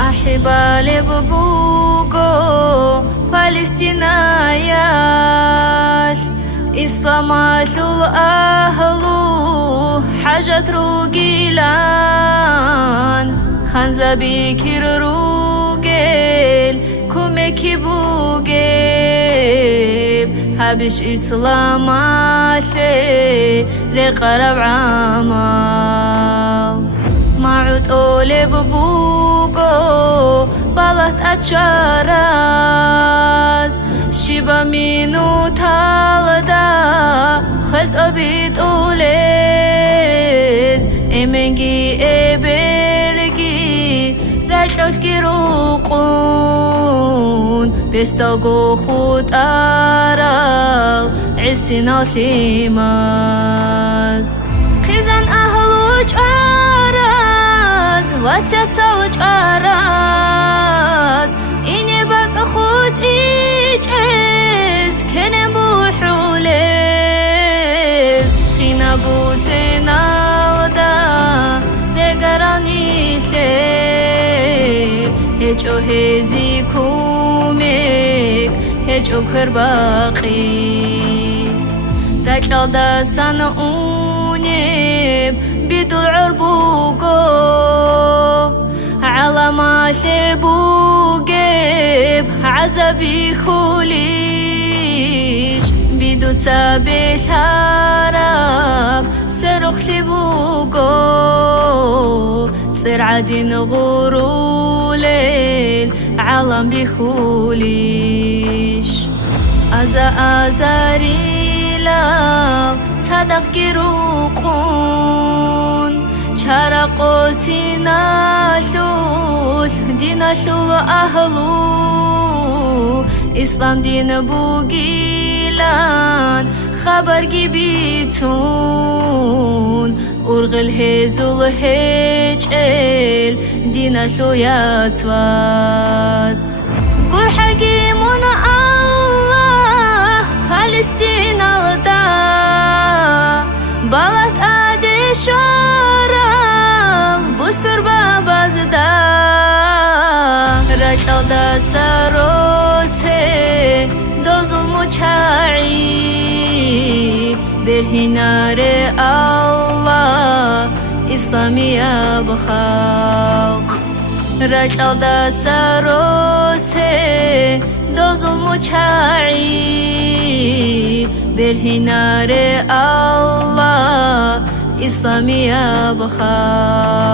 أحبالي ببوغو فلسطينا ياش إسلامات الأهلو حاجة روغيلان خانزا بكير روغيل كوميكي بوغيب هابش إسلاماتي رقرب عمال معود أولي ببوغو بلت أتشاراز شبا مينو تالدا خلط أبيت أوليز إمنجي إبلجي رجلت كيروقون بيستلقو خود أرال عسينا شيماز خيزان أهلو جاراز واتيتالج أراز إني بقى خود إيجيز كنن بوحوليز خينا بوسينا لدا رقراني خير هجو هزي كوميك هجو كرباقي رجل داسان أونيب بدو العربوغو على ما بوغيب عزبي خوليش بدو تابي شارب سرخ لبوغو تصير عدين غورو ليل عالم بخوليش أزاريلا تدخيرو قون شارقو سيناشول ديناشول أهلو إسلام دين بوغيلان خبر جبيتون أرغل هزول هجل ديناشو ياتوات قر حكيمون الله فلسطين الدا بلد آدي شارل بسر بابازدا رجل دا سروسه دوزل مچاعي برهنار الله إسلامية بخلق رجل دا سروسه دوزل مچاعي برهنار الله إسلامية بخلق